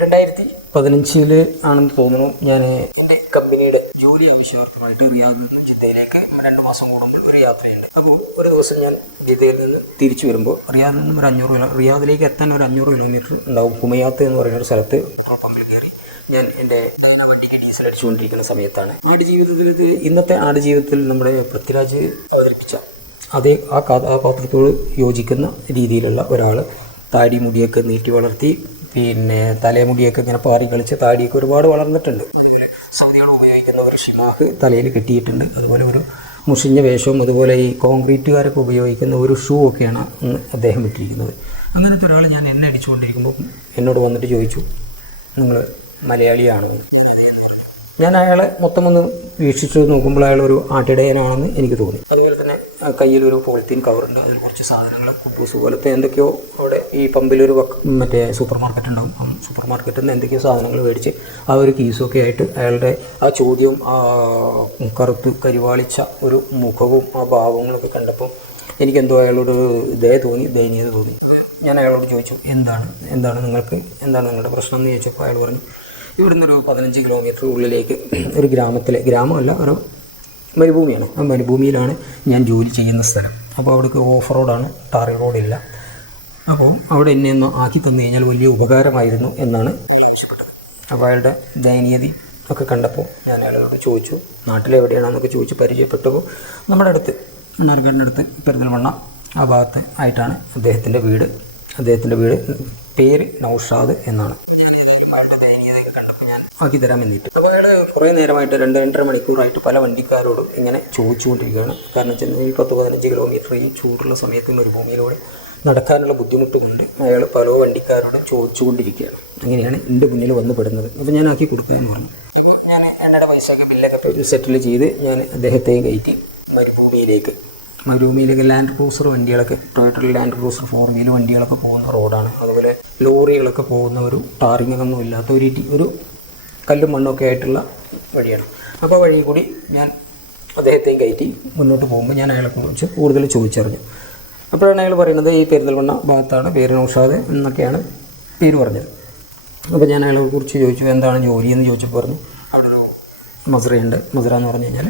2015 ആണെന്ന് തോന്നുന്നു ഞാൻ എൻ്റെ കമ്പനിയുടെ ജോലി ആവശ്യാർത്ഥമായിട്ട് റിയാദിൽ നിന്ന് ജിദ്ദയിലേക്ക് 2 മാസം കൂടുമ്പോൾ ഒരു യാത്രയുണ്ട്. അപ്പോൾ ഒരു ദിവസം ഞാൻ ജിദ്ദയിൽ നിന്ന് തിരിച്ചു വരുമ്പോൾ റിയാദിൽ നിന്നും ഒരു 500 റിയാദിലേക്ക് എത്താൻ ഒരു 500 കിലോമീറ്റർ ഉണ്ടാവും. കുമയാത്ത് എന്ന് പറയുന്ന ഒരു സ്ഥലത്ത് പമ്പിൽ കയറി ഞാൻ എൻ്റെ വണ്ടിക്ക് ഡീസൽ അടിച്ചുകൊണ്ടിരിക്കുന്ന സമയത്താണ് ആടുജീവിതത്തിൽ ഇന്നത്തെ ആടുജീവിതത്തിൽ നമ്മുടെ പൃഥ്വിരാജ് അവതരിപ്പിച്ച അതേ ആ കഥാപാത്രത്തോട് യോജിക്കുന്ന രീതിയിലുള്ള ഒരാൾ താടി മുടിയൊക്കെ നീട്ടി വളർത്തി, പിന്നെ തലമുടിയൊക്കെ ഇങ്ങനെ പാറി കളിച്ച് താടിയൊക്കെ ഒരുപാട് വളർന്നിട്ടുണ്ട്. സൗദികൾ ഉപയോഗിക്കുന്ന ഒരു ഷിമാഹ് തലയിൽ കെട്ടിയിട്ടുണ്ട്. അതുപോലെ ഒരു മുഷിഞ്ഞ വേഷവും അതുപോലെ ഈ കോൺക്രീറ്റുകാരൊക്കെ ഉപയോഗിക്കുന്ന ഒരു ഷൂ ഒക്കെയാണ് അദ്ദേഹം ഇട്ടിരിക്കുന്നത്. അങ്ങനത്തെ ഒരാൾ ഞാൻ എന്നെ അടിച്ചുകൊണ്ടിരിക്കുമ്പോൾ എന്നോട് വന്നിട്ട് ചോദിച്ചു, നിങ്ങൾ മലയാളിയാണോ? ഞാൻ അയാളെ മൊത്തം ഒന്ന് വീക്ഷിച്ചു നോക്കുമ്പോൾ അയാളൊരു ആട്ടിടയനാണെന്ന് എനിക്ക് തോന്നി. അതുപോലെ തന്നെ കയ്യിലൊരു പോളിത്തീൻ കവറുണ്ട്, അതിൽ കുറച്ച് സാധനങ്ങൾ കുബൂസ് പോലത്തെ എന്തൊക്കെയോ അവിടെ ഈ പമ്പിലൊരു മറ്റേ സൂപ്പർ മാർക്കറ്റ് ഉണ്ടാവും, ആ സൂപ്പർ മാർക്കറ്റിൽ നിന്ന് എന്തൊക്കെയോ സാധനങ്ങൾ മേടിച്ച് ആ ഒരു കീസൊക്കെ ആയിട്ട് അയാളുടെ ആ ചോദ്യവും ആ കറുത്ത് കരിവാളിച്ച ഒരു മുഖവും ആ ഭാവങ്ങളൊക്കെ കണ്ടപ്പോൾ എനിക്കെന്തോ അയാളോട് ദയനീയത തോന്നി. ഞാൻ അയാളോട് ചോദിച്ചു, എന്താണ് നിങ്ങളുടെ പ്രശ്നം എന്ന് ചോദിച്ചപ്പോൾ അയാൾ പറഞ്ഞു, ഇവിടുന്ന് ഒരു 15 കിലോമീറ്റർ ഉള്ളിലേക്ക് ഒരു ഗ്രാമമല്ല, ഒരു മരുഭൂമിയാണ്. ആ മരുഭൂമിയിലാണ് ഞാൻ ജോലി ചെയ്യുന്ന സ്ഥലം. അപ്പോൾ അവിടേക്ക് ഓഫ് റോഡാണ്, ടാർ റോഡില്ല. അപ്പോൾ അവിടെ എന്നെ ഒന്ന് ആക്കി തന്നു കഴിഞ്ഞാൽ വലിയ ഉപകാരമായിരുന്നു എന്നാണ് ആവശ്യപ്പെട്ടത്. അപ്പോൾ അയാളുടെ ദയനീയത ഒക്കെ കണ്ടപ്പോൾ ഞാൻ അയാളോട് ചോദിച്ചു, നാട്ടിലെവിടെയാണെന്നൊക്കെ ചോദിച്ച് പരിചയപ്പെട്ടപ്പോൾ നമ്മുടെ അടുത്ത് മണ്ണാർക്കാടിൻ്റെ പെരിന്തൽമണ്ണ ആ ഭാഗത്ത് ആയിട്ടാണ് അദ്ദേഹത്തിൻ്റെ വീട്. പേര് നൗഷാദ് എന്നാണ്. അയാളുടെ ദയനീയതയൊക്കെ കണ്ടപ്പോൾ ഞാൻ ആക്കി തരാമെന്നിട്ട്. അപ്പോൾ അയാൾ കുറേ നേരമായിട്ട് 2-2.5 മണിക്കൂറായിട്ട് പല വണ്ടിക്കാരോടും ഇങ്ങനെ ചോദിച്ചുകൊണ്ടിരിക്കുകയാണ്. കാരണം വെച്ചാൽ ഈ 10-15 കിലോമീറ്റർ ഈ ചൂടുള്ള സമയത്ത് മരുഭൂമിയിലൂടെ നടക്കാനുള്ള ബുദ്ധിമുട്ട് കൊണ്ട് അയാൾ പല വണ്ടിക്കാരോടും ചോദിച്ചുകൊണ്ടിരിക്കുകയാണ്. അങ്ങനെയാണ് എൻ്റെ മുന്നിൽ വന്ന് പെടുന്നത്. അപ്പോൾ ഞാൻ ആക്കി കൊടുക്കാമെന്ന് പറഞ്ഞു. അപ്പോൾ ഞാൻ എൻ്റെ പൈസയൊക്കെ ബില്ലൊക്കെ സെറ്റിൽ ചെയ്ത് ഞാൻ അദ്ദേഹത്തെയും കയറ്റി മരുഭൂമിയിലേക്ക് ലാൻഡ് ക്രൂസർ വണ്ടികളൊക്കെ, ടൊയോട്ട ലാൻഡ് ക്രൂസർ 4 വീൽ വണ്ടികളൊക്കെ പോകുന്ന റോഡാണ്. അതുപോലെ ലോറികളൊക്കെ പോകുന്ന ഒരു ടാറിങ്ങൊന്നും ഇല്ലാത്ത ഒരു കല്ലും മണ്ണൊക്കെ ആയിട്ടുള്ള വഴിയാണ്. അപ്പോൾ ആ വഴി കൂടി ഞാൻ അദ്ദേഹത്തെയും കയറ്റി മുന്നോട്ട് പോകുമ്പോൾ ഞാൻ അയാളെക്കുറിച്ച് കൂടുതൽ ചോദിച്ചറിഞ്ഞു. അപ്പോഴാണ് അയാൾ പറയുന്നത് ഈ പെരിന്തൽമണ്ണ ഭാഗത്താണ്, പേര് നൗഷാദ് എന്നൊക്കെയാണ് പേര് പറഞ്ഞത്. അപ്പോൾ ഞാൻ അയാളെ കുറിച്ച് ചോദിച്ചു, എന്താണ് ജോലി എന്ന് ചോദിച്ചപ്പോൾ പറഞ്ഞു, അവിടെ ഒരു മസ്റയുണ്ട്. മസ്റ എന്ന് പറഞ്ഞു കഴിഞ്ഞാൽ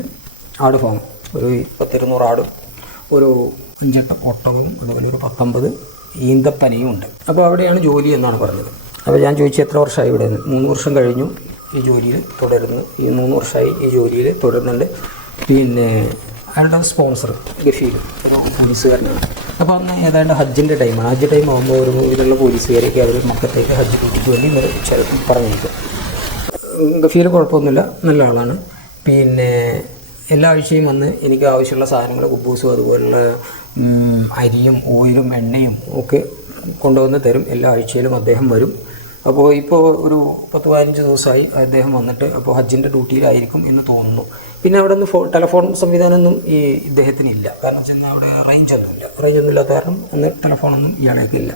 ആട് ഫാം, ഒരു 10-200 ആടും ഒരു 5-8 ഒട്ടകവും അതുപോലെ ഒരു 19 ഈന്തപ്പനയും ഉണ്ട്. അപ്പോൾ അവിടെയാണ് ജോലി എന്നാണ് പറഞ്ഞത്. അപ്പോൾ ഞാൻ ചോദിച്ചു, എത്ര വർഷമായി ഇവിടെ നിന്ന്? 3 വർഷം കഴിഞ്ഞു ഈ ജോലിയിൽ തുടരുന്നു. ഈ 3 വർഷമായി ഈ ജോലിയിൽ തുടരുന്നുണ്ട്. പിന്നെ അയാളുടെ സ്പോൺസർ ഗഫീൽ ഒരു പോലീസുകാരനാണ്. അപ്പോൾ അന്ന് ഏതാണ്ട് ഹജ്ജിൻ്റെ ടൈമാണ്. ഹജ്ജ് ടൈം ആകുമ്പോൾ ഒരു ഇതിലുള്ള പോലീസുകാരെയൊക്കെ അവർ മക്കത്തേക്ക് ഹജ്ജ് ഡ്യൂട്ടിക്ക് വേണ്ടി പറഞ്ഞിരിക്കും. ഗഫീൽ കുഴപ്പമൊന്നുമില്ല, നല്ല ആളാണ്. പിന്നെ എല്ലാ ആഴ്ചയും വന്ന് എനിക്ക് ആവശ്യമുള്ള സാധനങ്ങൾ കുബൂസും അതുപോലുള്ള അരിയും ഓയിലും എണ്ണയും ഒക്കെ കൊണ്ടുവന്ന് തരും. എല്ലാ ആഴ്ചയിലും അദ്ദേഹം വരും. അപ്പോൾ ഇപ്പോൾ ഒരു 10-15 ദിവസമായി അദ്ദേഹം വന്നിട്ട്. അപ്പോൾ ഹജ്ജിൻ്റെ ഡ്യൂട്ടിയിലായിരിക്കും എന്ന് തോന്നുന്നു. പിന്നെ അവിടെ നിന്ന് ടെലഫോൺ സംവിധാനമൊന്നും ഈ ഇദ്ദേഹത്തിനില്ല. കാരണം വെച്ചാൽ അവിടെ റേഞ്ചൊന്നും ഇല്ലാത്ത കാരണം അന്ന് ടെലഫോണൊന്നും ഇയാളേക്കില്ല.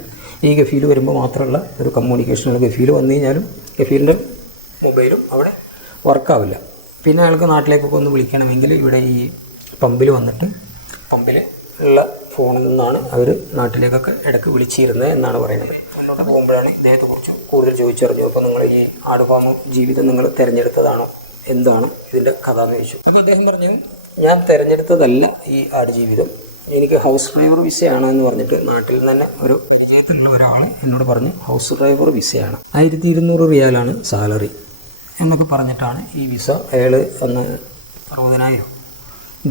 ഈ ഗഫീൽ വരുമ്പോൾ മാത്രമുള്ള ഒരു കമ്മ്യൂണിക്കേഷനുള്ള. ഗഫീൽ വന്നു കഴിഞ്ഞാലും ഗഫീലിൻ്റെ മൊബൈലും അവിടെ വർക്കാവില്ല. പിന്നെ അയാൾക്ക് നാട്ടിലേക്കൊക്കെ ഒന്ന് വിളിക്കണമെങ്കിൽ ഇവിടെ ഈ പമ്പിൽ വന്നിട്ട് പമ്പിൽ ഉള്ള ഫോണിൽ നിന്നാണ് അവർ നാട്ടിലേക്കൊക്കെ ഇടയ്ക്ക് വിളിച്ചിരുന്നത് എന്നാണ് പറയുന്നത്. അപ്പോൾ പോകുമ്പോഴാണ് ഇദ്ദേഹത്തെക്കുറിച്ച് കൂടുതൽ ചോദിച്ചറിഞ്ഞു. അപ്പോൾ നിങ്ങൾ ഈ ആട് ഫാം ജീവിതം നിങ്ങൾ തിരഞ്ഞെടുത്തതാണോ, എന്താണ് ഇതിൻ്റെ കഥ എന്ന് ചോദിച്ചു. അപ്പോൾ അദ്ദേഹം പറഞ്ഞു, ഞാൻ തിരഞ്ഞെടുത്തതല്ല ഈ ആട് ജീവിതം, എനിക്ക് ഹൗസ് ഡ്രൈവർ വിസയാണ് എന്ന് പറഞ്ഞിട്ട് നാട്ടിൽ തന്നെ ഒരു വിജയത്തിലുള്ള ഒരാൾ എന്നോട് പറഞ്ഞു ഹൗസ് ഡ്രൈവർ വിസയാണ്, 1200 റിയാലാണ് സാലറി എന്നൊക്കെ പറഞ്ഞിട്ടാണ് ഈ വിസ അയാൾ അന്ന് 60,000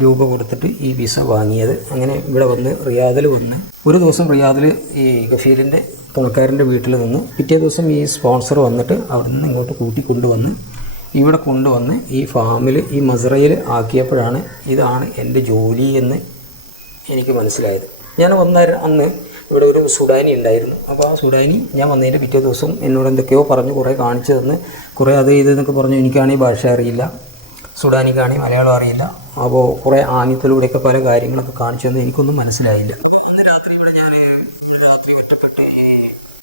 രൂപ കൊടുത്തിട്ട് ഈ വിസ വാങ്ങിയത്. അങ്ങനെ ഇവിടെ വന്ന് റിയാദിൽ വന്ന് ഒരു ദിവസം റിയാദിൽ ഈ ഗഫീലിൻ്റെ തുണക്കാരൻ്റെ വീട്ടിൽ നിന്ന് പിറ്റേ ദിവസം ഈ സ്പോൺസർ വന്നിട്ട് അവിടെ നിന്ന് ഇങ്ങോട്ട് ഇവിടെ കൊണ്ടുവന്ന് ഈ ഫാമിൽ ഈ മസ്റയിൽ ആക്കിയപ്പോഴാണ് ഇതാണ് എൻ്റെ ജോലി എന്ന് എനിക്ക് മനസ്സിലായത്. ഞാൻ അന്ന് ഇവിടെ ഒരു സുഡാനി ഉണ്ടായിരുന്നു. അപ്പോൾ ആ സുഡാനി ഞാൻ വന്നതിൻ്റെ പിറ്റേ ദിവസം എന്നോട് എന്തൊക്കെയോ പറഞ്ഞു, കുറേ കാണിച്ചു തന്ന്, കുറേ അത് ഇതെന്നൊക്കെ പറഞ്ഞു. എനിക്കാണെങ്കിൽ ഭാഷ അറിയില്ല, സുഡാനിക്കാണെങ്കിൽ മലയാളം അറിയില്ല. അപ്പോൾ കുറേ ആംഗ്യത്തിലൂടെയൊക്കെ പല കാര്യങ്ങളൊക്കെ കാണിച്ചു തന്ന് എനിക്കൊന്നും മനസ്സിലായില്ല. അന്ന് രാത്രി ഇവിടെ ഞാൻ ഒറ്റപ്പെട്ട്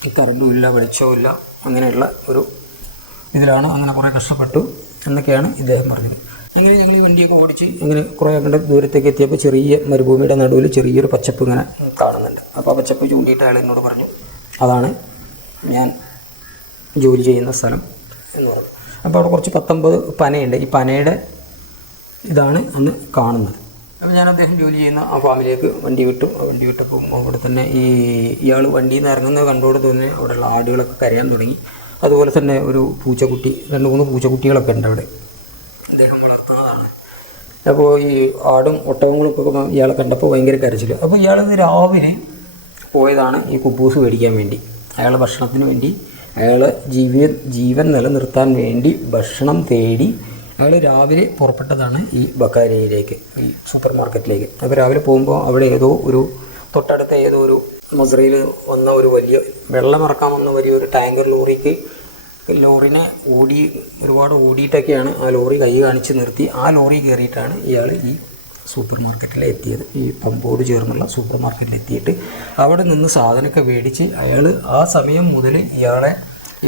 ഈ കറണ്ടും ഇല്ല, വെളിച്ചവും ഇല്ല, അങ്ങനെയുള്ള ഒരു ഇതിലാണ്. അങ്ങനെ കുറേ കഷ്ടപ്പെട്ടു എന്നൊക്കെയാണ് ഇദ്ദേഹം പറഞ്ഞത്. അങ്ങനെ ഞങ്ങൾ ഈ വണ്ടിയൊക്കെ ഓടിച്ച് അങ്ങനെ കുറേ കണ്ട് ദൂരത്തേക്ക് എത്തിയപ്പോൾ ചെറിയ മരുഭൂമിയുടെ നടുവിൽ ചെറിയൊരു പച്ചപ്പ് ഇങ്ങനെ കാണുന്നുണ്ട്. അപ്പോൾ ആ പച്ചപ്പ് ചൂണ്ടിയിട്ട് അയാൾ എന്നോട് പറഞ്ഞു, അതാണ് ഞാൻ ജോലി ചെയ്യുന്ന സ്ഥലം എന്ന് പറഞ്ഞു. അപ്പോൾ അവിടെ കുറച്ച് 19 പനയുണ്ട്. ഈ പനയുടെ ഇതാണ് അന്ന് കാണുന്നത്. അപ്പോൾ ഞാൻ അദ്ദേഹം ജോലി ചെയ്യുന്ന ആ ഫാമിലേക്ക് വണ്ടി വിട്ടപ്പോൾ അവിടെ തന്നെ ഇയാൾ വണ്ടിയിൽ നിന്ന് ഇറങ്ങുന്നത് കണ്ടോടെ തന്നെ അവിടെയുള്ള ആടുകളൊക്കെ കരയാൻ തുടങ്ങി. അതുപോലെ തന്നെ ഒരു പൂച്ചക്കുട്ടി, 2-3 പൂച്ചക്കുട്ടികളൊക്കെ ഉണ്ട് അവിടെ, അദ്ദേഹം വളർത്തുന്നതാണ്. അപ്പോൾ ഈ ആടും ഒട്ടകങ്ങളൊക്കെ ഇയാളെ കണ്ടപ്പോൾ ഭയങ്കര കരച്ചിൽ. അപ്പോൾ ഇയാളിന്ന് രാവിലെ പോയതാണ് ഈ കുബൂസ് മേടിക്കാൻ വേണ്ടി. അയാൾ ഭക്ഷണത്തിന് വേണ്ടി, അയാൾ ജീവൻ നിലനിർത്താൻ വേണ്ടി ഭക്ഷണം തേടി അയാൾ രാവിലെ പുറപ്പെട്ടതാണ് ഈ ബക്കാരിയിലേക്ക്, ഈ സൂപ്പർ മാർക്കറ്റിലേക്ക്. അപ്പോൾ രാവിലെ പോകുമ്പോൾ അവിടെ തൊട്ടടുത്ത ഏതോ ഒരു മസ്രയിൽ വന്ന ഒരു വലിയ വെള്ളമിറക്കാൻ വന്ന വലിയൊരു ടാങ്കർ ലോറിനെ ഒരുപാട് ഓടിയിട്ടൊക്കെയാണ് ആ ലോറി കൈ കാണിച്ച് നിർത്തി. ആ ലോറി കയറിയിട്ടാണ് ഇയാൾ ഈ സൂപ്പർ മാർക്കറ്റിൽ എത്തിയത്. ഈ പമ്പോട് ചേർന്നുള്ള സൂപ്പർ മാർക്കറ്റിൽ എത്തിയിട്ട് അവിടെ നിന്ന് സാധനമൊക്കെ മേടിച്ച് അയാൾ ആ സമയം മുതൽ ഇയാളെ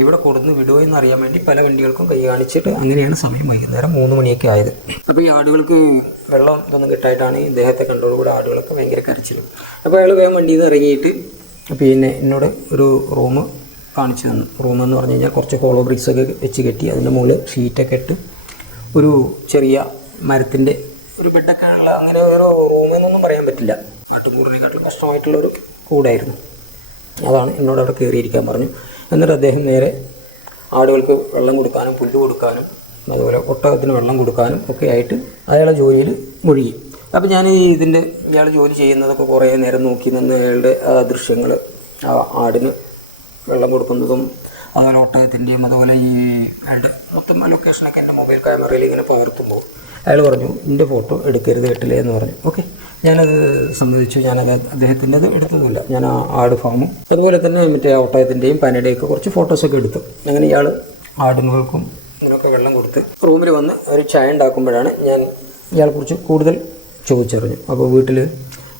ഇവിടെ കൊടുന്ന് വിടുമോ എന്നറിയാൻ വേണ്ടി പല വണ്ടികൾക്കും കൈ കാണിച്ചിട്ട് അങ്ങനെയാണ് സമയം വൈകുന്നേരം 3 മണിയൊക്കെ ആയത്. അപ്പോൾ ഈ ആടുകൾക്ക് വെള്ളം ഇതൊന്നും കിട്ടായിട്ടാണ് ഇദ്ദേഹത്തെ കണ്ടോടുകൂടെ ആടുകളൊക്കെ ഭയങ്കര കരച്ചിലും. അപ്പോൾ അയാൾ വേഗം വണ്ടിയിൽ നിന്ന് ഇറങ്ങിയിട്ട് പിന്നെ എന്നോട് ഒരു റൂം കാണിച്ചു തന്നു. റൂമെന്ന് പറഞ്ഞു കഴിഞ്ഞാൽ കുറച്ച് ഹോളോ ബ്രിക്സൊക്കെ വെച്ച് കെട്ടി അതിൻ്റെ മുകളിൽ ഷീറ്റൊക്കെ ഇട്ട് ഒരു ചെറിയ മരത്തിൻ്റെ ഒരു ബെഡൊക്കെ ഉള്ള അങ്ങനെ ഒരു റൂമെന്നൊന്നും പറയാൻ പറ്റില്ല, കാട്ടുമൂറിനെക്കാട്ടിലും കഷ്ടമായിട്ടുള്ളൊരു കൂടായിരുന്നു. അതാണ് എന്നോട് അവിടെ കയറിയിരിക്കാൻ പറഞ്ഞു. എന്നിട്ട് അദ്ദേഹം നേരെ ആടുകൾക്ക് വെള്ളം കൊടുക്കാനും പുല്ല് കൊടുക്കാനും അതുപോലെ ഒട്ടകത്തിന് വെള്ളം കൊടുക്കാനും ഒക്കെ ആയിട്ട് അയാളെ ജോലിയിൽ മുഴുകി. അപ്പോൾ ഞാൻ ഇയാൾ ജോലി ചെയ്യുന്നതൊക്കെ കുറേ നേരം നോക്കി നിന്ന് അയാളുടെ ദൃശ്യങ്ങൾ, ആടിന് വെള്ളം കൊടുക്കുന്നതും അതുപോലെ ഒട്ടകത്തിൻ്റെയും അതുപോലെ അയാളുടെ മൊത്തം ലൊക്കേഷനൊക്കെ എൻ്റെ മൊബൈൽ ക്യാമറയിൽ ഇങ്ങനെ പകർത്തുമ്പോൾ അയാൾ പറഞ്ഞു എൻ്റെ ഫോട്ടോ എടുക്കരുത് കേട്ടില്ലേ എന്ന് പറഞ്ഞു. ഓക്കെ, ഞാനത് സമ്മതിച്ചു. ഞാനത് അദ്ദേഹത്തിൻ്റെ അത് എടുത്തതുമില്ല. ഞാൻ ആ ആട് ഫാമും അതുപോലെ തന്നെ മറ്റേ ഒട്ടകത്തിൻ്റെയും പനയുടെയൊക്കെ കുറച്ച് ഫോട്ടോസൊക്കെ എടുത്തു. അങ്ങനെ ആടുകൾക്കും ഇങ്ങനെയൊക്കെ വെള്ളം കൊടുത്ത് റൂമിൽ വന്ന് ഒരു ചായ ഉണ്ടാക്കുമ്പോഴാണ് ഞാൻ ഇയാളെക്കുറിച്ച് കൂടുതൽ ചോദിച്ചറിഞ്ഞു. അപ്പോൾ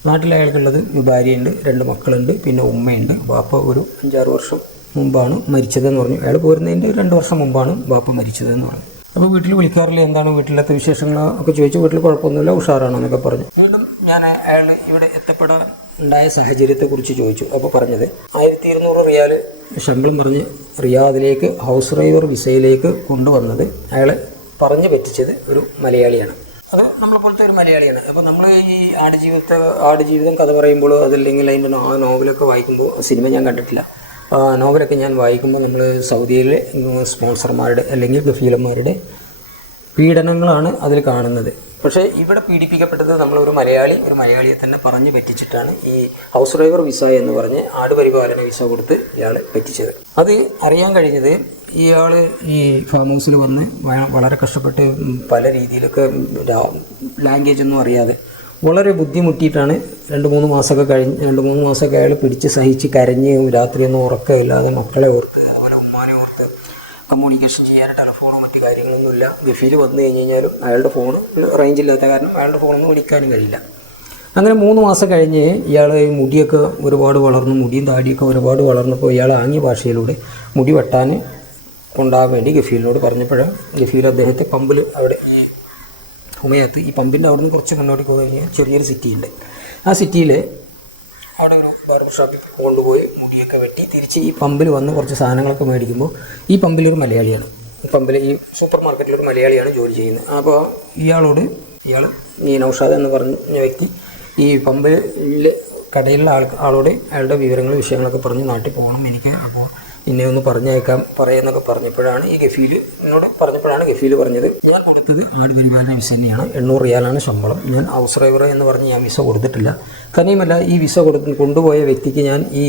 നാട്ടിൽ അയാൾക്കുള്ളത് ഭാര്യയുണ്ട്, 2 മക്കളുണ്ട്, പിന്നെ ഉമ്മയുണ്ട്. ബാപ്പ ഒരു 5-6 വർഷം മുമ്പാണ് മരിച്ചതെന്ന് പറഞ്ഞു. അയാൾ പോരുന്നതിൻ്റെ 2 വർഷം മുമ്പാണ് ബാപ്പ മരിച്ചതെന്ന് പറഞ്ഞു. അപ്പോൾ വീട്ടിൽ വിളിക്കാറില്ല, എന്താണ് വീട്ടിലത്തെ വിശേഷങ്ങളൊക്കെ ചോദിച്ചു. വീട്ടിൽ കുഴപ്പമൊന്നുമില്ല, ഉഷാറാണെന്നൊക്കെ പറഞ്ഞു. വീണ്ടും ഞാൻ അയാൾ ഇവിടെ എത്തപ്പെടാൻ ഉണ്ടായ സാഹചര്യത്തെക്കുറിച്ച് ചോദിച്ചു. അപ്പോൾ പറഞ്ഞത് 1200 റിയാൽ ശമ്പളം പറഞ്ഞ് റിയാദിലേക്ക് ഹൗസ് ഡ്രൈവർ വിസയിലേക്ക് കൊണ്ടുവന്നത് അയാളെ പറഞ്ഞു പറ്റിച്ചത് ഒരു മലയാളിയാണ്. അത് നമ്മളെപ്പോലത്തെ ഒരു മലയാളിയാണ്. അപ്പോൾ നമ്മൾ ഈ ആടുജീവിതം കഥ പറയുമ്പോൾ അതല്ലെങ്കിൽ അതിൻ്റെ നോവലൊക്കെ വായിക്കുമ്പോൾ, സിനിമ ഞാൻ കണ്ടിട്ടില്ല, നോവലൊക്കെ ഞാൻ വായിക്കുമ്പോൾ നമ്മൾ സൗദിയിലെ സ്പോൺസർമാരുടെ അല്ലെങ്കിൽ ഗഫീലന്മാരുടെ പീഡനങ്ങളാണ് അതിൽ കാണുന്നത്. പക്ഷേ ഇവിടെ പീഡിപ്പിക്കപ്പെട്ടത് ഒരു മലയാളിയെ തന്നെ പറഞ്ഞ് പറ്റിച്ചിട്ടാണ് ഈ ഹൗസ് ഡ്രൈവർ വിസ എന്ന് പറഞ്ഞ് ആടുപരിപാലന വിസ കൊടുത്ത് ഇയാൾ പറ്റിച്ചത്. അത് അറിയാൻ കഴിഞ്ഞത് ഇയാൾ ഈ ഫാം ഹൗസിൽ വന്ന് വളരെ കഷ്ടപ്പെട്ട് പല രീതിയിലൊക്കെ ലാംഗ്വേജ് ഒന്നും അറിയാതെ വളരെ ബുദ്ധിമുട്ടിയിട്ടാണ് 2-3 മാസമൊക്കെ അയാൾ പിടിച്ച് സഹിച്ച് കരഞ്ഞ് രാത്രിയൊന്നും ഉറക്കമില്ലാതെ മക്കളെ ഓർത്ത് അതുപോലെ ഉമ്മാനെ ഓർത്ത് കമ്മ്യൂണിക്കേഷൻ ചെയ്യാൻ ടെലിഫോണോ മറ്റു കാര്യങ്ങളൊന്നുമില്ല. ഗഫീൽ വന്നു കഴിഞ്ഞ് കഴിഞ്ഞാലും അയാളുടെ ഫോൺ റേഞ്ച് ഇല്ലാത്ത കാരണം അയാളുടെ ഫോണൊന്നും വിളിക്കാനും കഴിയില്ല. അങ്ങനെ 3 മാസം കഴിഞ്ഞ് ഇയാൾ മുടിയൊക്കെ ഒരുപാട് വളർന്നു, മുടിയും താടിയൊക്കെ ഒരുപാട് വളർന്നപ്പോൾ ഇയാൾ ആംഗ്യ ഭാഷയിലൂടെ മുടി വെട്ടാൻ കൊണ്ടുപോകാൻ വേണ്ടി ഗഫീലിനോട് പറഞ്ഞപ്പോഴാണ് ഗഫീൽ അദ്ദേഹത്തെ പമ്പിൽ അവിടെ ഈ ഹുമയത്ത് ഈ പമ്പിൻ്റെ അവിടെ നിന്ന് കുറച്ച് മുന്നോട്ട് പോയി കഴിഞ്ഞാൽ ചെറിയൊരു സിറ്റിയുണ്ട്. ആ സിറ്റിയിൽ അവിടെ ഒരു ബാർബർ ഷോപ്പിൽ കൊണ്ടുപോയി മുടിയൊക്കെ വെട്ടി തിരിച്ച് ഈ പമ്പിൽ വന്ന് കുറച്ച് സാധനങ്ങളൊക്കെ മേടിക്കുമ്പോൾ ഈ പമ്പിലൊരു മലയാളിയാണ്, ഈ സൂപ്പർ മാർക്കറ്റിലൊരു മലയാളിയാണ് ജോലി ചെയ്യുന്നത്. അപ്പോൾ ഇയാൾ ഈ നൗഷാദ് എന്ന് പറഞ്ഞ വ്യക്തി ഈ പമ്പിൽ കടയിലുള്ള ആളോട് അയാളുടെ വിഷയങ്ങളൊക്കെ പറഞ്ഞ് നാട്ടിൽ പോകണം എനിക്ക്, അപ്പോൾ എന്നെ ഒന്ന് പറയുന്നൊക്കെ പറഞ്ഞപ്പോഴാണ് ഗഫീൽ പറഞ്ഞത് ഞാൻ കൊടുത്തത് ആടുപരിപാലന വിസ തന്നെയാണ്, 800 റിയാലാണ് ശമ്പളം. ഞാൻ ഹൗസ് ഡ്രൈവർ എന്ന് പറഞ്ഞ് ഞാൻ വിസ കൊടുത്തിട്ടില്ല. തന്നെയുമല്ല ഈ വിസ കൊണ്ടുപോയ വ്യക്തിക്ക് ഞാൻ ഈ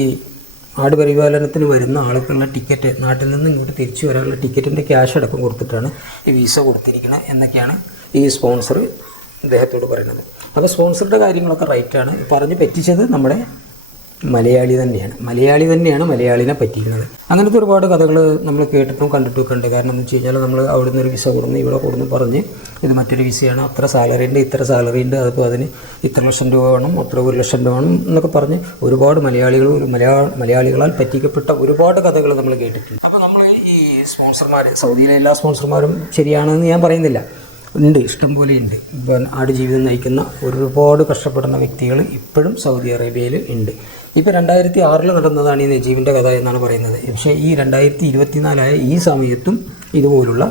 ആടുപരിപാലനത്തിന് വരുന്ന ആൾക്കുള്ള ടിക്കറ്റ്, നാട്ടിൽ നിന്ന് ഇങ്ങോട്ട് തിരിച്ചു വരാനുള്ള ടിക്കറ്റിൻ്റെ ക്യാഷ് അടക്കം കൊടുത്തിട്ടാണ് ഈ വിസ കൊടുത്തിരിക്കുന്നത് എന്നൊക്കെയാണ് ഈ സ്പോൺസർ അദ്ദേഹത്തോട് പറയുന്നത്. അപ്പോൾ സ്പോൺസറുടെ കാര്യങ്ങളൊക്കെ റൈറ്റാണ്. പറഞ്ഞ് പറ്റിച്ചത് നമ്മുടെ മലയാളി തന്നെയാണ് മലയാളിനെ പറ്റിക്കുന്നത്. അങ്ങനത്തെ ഒരുപാട് കഥകൾ നമ്മൾ കേട്ടിട്ടും കണ്ടിട്ടുമൊക്കെ ഉണ്ട്. കാരണം എന്ന് വെച്ച് കഴിഞ്ഞാൽ നമ്മൾ അവിടെ നിന്ന് ഒരു വിസ കൊടുന്ന് ഇവിടെ കൊടുന്ന് പറഞ്ഞ് ഇത് മറ്റൊരു വിസയാണ്, അത്ര സാലറി ഉണ്ട്, ഇത്ര സാലറി ഉണ്ട്, അതിപ്പോൾ അതിന് ഇത്ര ലക്ഷം രൂപ വേണം, അത്ര 1 ലക്ഷം രൂപ വേണം എന്നൊക്കെ പറഞ്ഞ് ഒരുപാട് മലയാളികളാൽ പറ്റിക്കപ്പെട്ട ഒരുപാട് കഥകൾ നമ്മൾ കേട്ടിട്ടുണ്ട്. അപ്പോൾ നമ്മൾ ഈ സൗദിയിലെ എല്ലാ സ്പോൺസർമാരും ശരിയാണെന്ന് ഞാൻ പറയുന്നില്ല, ഉണ്ട്, ഇഷ്ടംപോലെ ഉണ്ട്. ഇപ്പം ആടുജീവിതം നയിക്കുന്ന ഒരുപാട് കഷ്ടപ്പെടുന്ന വ്യക്തികൾ ഇപ്പോഴും സൗദി അറേബ്യയിൽ ഉണ്ട്. ഇപ്പോൾ 2006 നടന്നതാണ് ഈ നജീബിൻ്റെ കഥ എന്നാണ് പറയുന്നത്. പക്ഷേ ഈ 2024 ഈ സമയത്തും ഇതുപോലുള്ള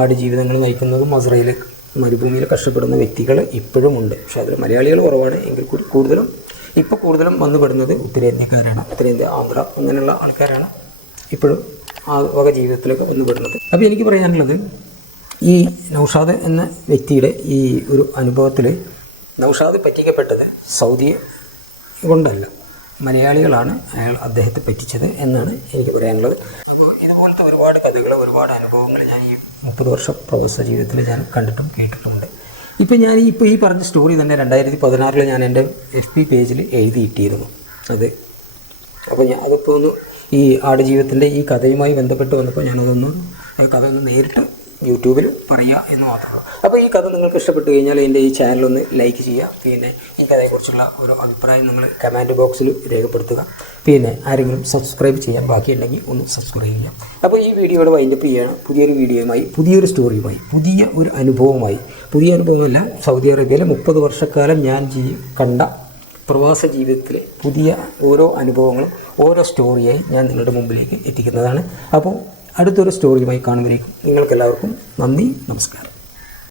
ആടുജീവിതങ്ങൾ നയിക്കുന്നതും മസ്രയിൽ മരുഭൂമിയിൽ കഷ്ടപ്പെടുന്ന വ്യക്തികൾ ഇപ്പോഴും ഉണ്ട്. പക്ഷേ അതിൽ മലയാളികൾ കുറവാണ്. എങ്കിൽ കൂടി കൂടുതലും വന്നുപെടുന്നത് ഉത്തരേന്ത്യക്കാരാണ്. ഉത്തരേന്ത്യ, ആന്ധ്ര അങ്ങനെയുള്ള ആൾക്കാരാണ് ഇപ്പോഴും ആ വക ജീവിതത്തിലൊക്കെ വന്നുപെടുന്നത്. അപ്പോൾ എനിക്ക് പറയാനുള്ളത്, ഈ നൗഷാദ് എന്ന വ്യക്തിയുടെ ഈ ഒരു അനുഭവത്തിൽ നൗഷാദ് പറ്റിക്കപ്പെട്ടത് സൗദി കൊണ്ടല്ല, മലയാളികളാണ് അദ്ദേഹത്തെ പറ്റിച്ചത് എന്നാണ് എനിക്ക് പറയാനുള്ളത്. അപ്പോൾ ഇതുപോലത്തെ ഒരുപാട് കഥകൾ, ഒരുപാട് അനുഭവങ്ങൾ ഞാൻ ഈ 30 വർഷം പ്രവാസ ജീവിതത്തിൽ ഞാൻ കണ്ടിട്ടും കേട്ടിട്ടുമുണ്ട്. ഇപ്പോൾ ഈ പറഞ്ഞ സ്റ്റോറി തന്നെ 2016 ഞാൻ എൻ്റെ FB പേജിൽ എഴുതിയിട്ടിരുന്നു. അപ്പോൾ അതിപ്പോൾ ഒന്ന് ഈ ആടുജീവിതത്തിൻ്റെ ഈ കഥയുമായി ബന്ധപ്പെട്ട് വന്നപ്പോൾ കഥ ഒന്ന് നേരിട്ട് യൂട്യൂബിൽ പറയുക എന്ന് മാത്രമേ. അപ്പോൾ ഈ കഥ നിങ്ങൾക്ക് ഇഷ്ടപ്പെട്ട് കഴിഞ്ഞാൽ എൻ്റെ ഈ ചാനലൊന്ന് ലൈക്ക് ചെയ്യുക. പിന്നെ ഈ കഥയെക്കുറിച്ചുള്ള ഒരു അഭിപ്രായം നിങ്ങൾ കമൻറ്റ് ബോക്സിൽ രേഖപ്പെടുത്തുക. പിന്നെ ആരെങ്കിലും സബ്സ്ക്രൈബ് ചെയ്യാൻ ബാക്കിയുണ്ടെങ്കിൽ ഒന്ന് സബ്സ്ക്രൈബ് ചെയ്യാം. അപ്പോൾ ഈ വീഡിയോയുടെ വൈൻഡപ്പ് ചെയ്യുകയാണ്. പുതിയൊരു വീഡിയോയുമായി, പുതിയൊരു സ്റ്റോറിയുമായി, പുതിയ ഒരു അനുഭവമായി. പുതിയ അനുഭവമല്ല, സൗദി അറേബ്യയിലെ 30 വർഷക്കാലം ഞാൻ കണ്ട പ്രവാസ ജീവിതത്തിലെ പുതിയ ഓരോ അനുഭവങ്ങളും ഓരോ സ്റ്റോറിയായി ഞാൻ നിങ്ങളുടെ മുമ്പിലേക്ക് എത്തിക്കുന്നതാണ്. അപ്പോൾ അടുത്തൊരു സ്റ്റോറിയുമായി കാണുമ്പോഴേക്കും നിങ്ങൾക്കെല്ലാവർക്കും നന്ദി, നമസ്കാരം.